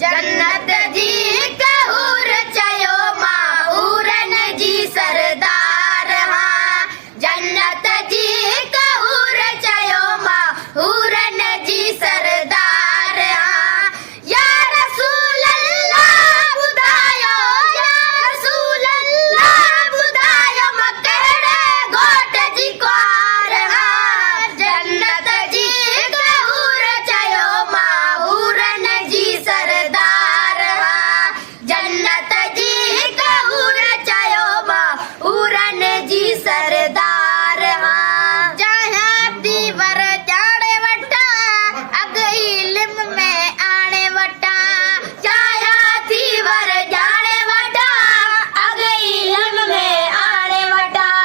जन्नत जी कहूर चयो माहूरन जी सरदार हाँ। जन्नत जी कहूर चयो माहूरन जी सरदार हाँ। या रसूल अल्लाह ॿुधायो, या रसूल अल्लाह ॿुधायो मां कहिड़े घोट जी कुंवार हाँ। जन्नत जी कहूर चयो माहूरन जी सरदार हाँ। जन्नत जी कहूर चयो माहूरन जी सरदार हाँ। चाहियां थी वर ॼाणे वठां, अॻ इल्म में आणे वठां। चाहियां थी वर ॼाणे वठां, अॻ इल्म में आणे वठां।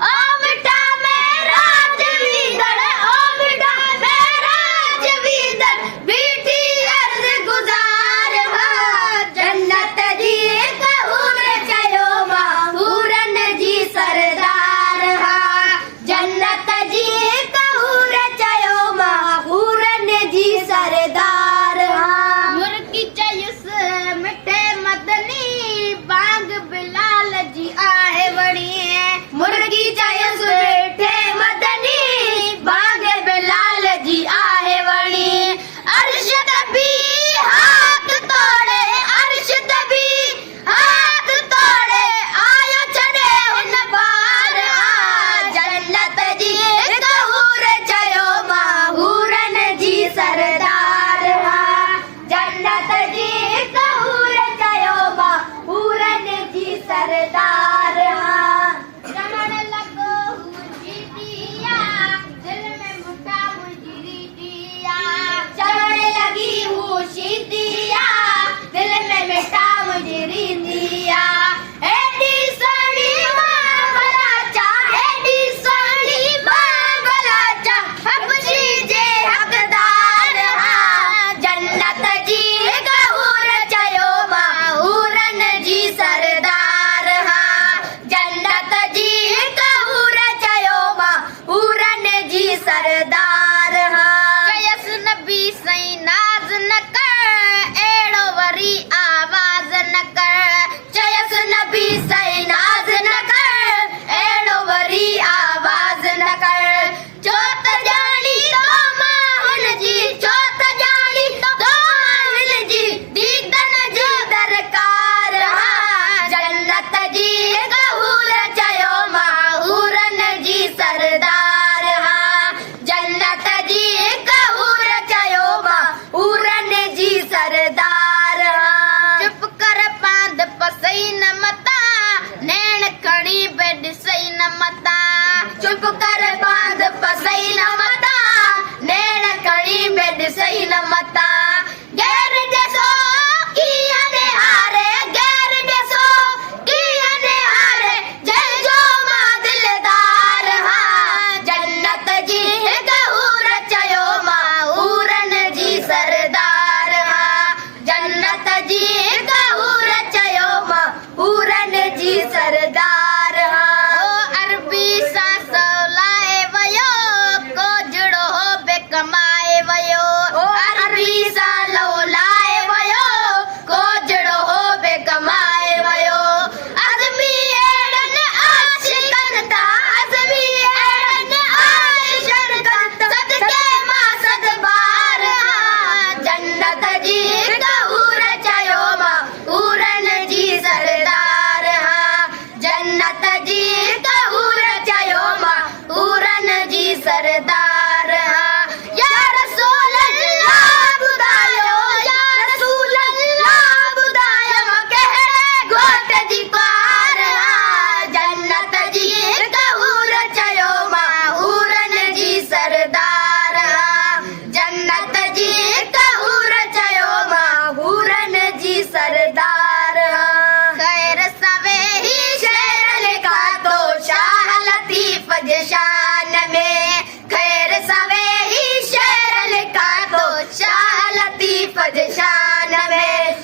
ओ मिठा मेरा जवींदड़, ओ मिठा मेरा जवींदड़, बीठी अर्ज़ गुज़ार हाँ। जन्नत जी कहूर चयो माहूरन जी सरदार हाँ। जन्नत जी कहूर चयो माहूरन जी सरदार हाँ। मुर्गी चयुसि मिठे मदनी, बांग बिलाल जी आहे वड़ी। मुर्गी चयुसि मिठे मदनी, बांग बिलाल जी आहे वड़ी। अर्श दबी हाथ तोड़े, अर्श दबी हाथ तोड़े, आयो छॾे हुन पार हाँ। जन्नत जी कहूर चयो माहूरन जी सरदार हाँ। जन्नत जी कहूर चयो माहूरन जी सरदार हाँ। चवण लॻो मुंहिंजी दिया, दिल में मुठा मुंहिंजी दिया। चवण लॻी मुंहिंजी दिया, दिल में मिठा मुंहिंजी दिया। एॾी सुहिणी मां भला चा, एॾी सुहिणी मां भला चा, हबशी जे हक़दार हाँ। जन्नत जी कहूर चयो माहूरन जी सरदार हाँ। जन्नत जी कहूर चयो माहूरन जी सरदार हाँ। चयसि नबी सईं नाज़ न कर, अहिड़ो वरी आवाज़ न कर। चयसि नबी सईं नाज़ न कर, अहिड़ो वरी आवाज़ न कर। छो त ॼाणी तो मां हुनजी, छो त ॼाणी तो मां हुनजी, दीदन जो दरकार हाँ। जन्नत जी कहूर चयो माहूरन जी सरदार हाँ। जन्नत जी कहूर चयो माहूरन जी सरदार हाँ। चुप कर पांद पसई न मता, नैण खणी बे ॾिसई न मता। चुप कर पांद पसई न मता, नैण खणी बे ॾिसई न मता। गैर ॾिसो कीअं निहारे, गैर ॾिसो कीअं निहारे, जंहिंजो मां दिलदार हाँ। जन्नत जी कहूर चयो माहूरन जी सरदार हाँ। जन्नत जी कहूर चयो माहूरन जी सरदार हाँ। ओ अरबी सां सवलाए वयो, कोजड़ो हो बे कमाए वयो। ओ अरबी सां लवलाए वयो, कोजड़ो हो बे कमाए वयो। अज़मी अहिड़नि आशिक़नि तां, अज़मी अहिड़नि आशिक़नि तां, सदके मां सदबार हाँ। जन्नत जी कहूर चयो माहूरन जी सरदार हाँ। जन्नत जी कहूर चयो माहूरन जी सरदार हाँ। या रसूल अल्लाह ॿुधायो, या रसूल अल्लाह ॿुधायो मां कहिड़े घोट जी कुंवार हाँ। जन्नत जी कहूर चयो माहूरन जी सरदार हाँ। जन्नत जी कहूर चयो माहूरन जी सरदार हाँ। खैर सवे ही शेर लिखा तो शाह लतीफ़ जे शान में। खैर सवे ही शेर लिखा तो शाह लतीफ़ जे शान में।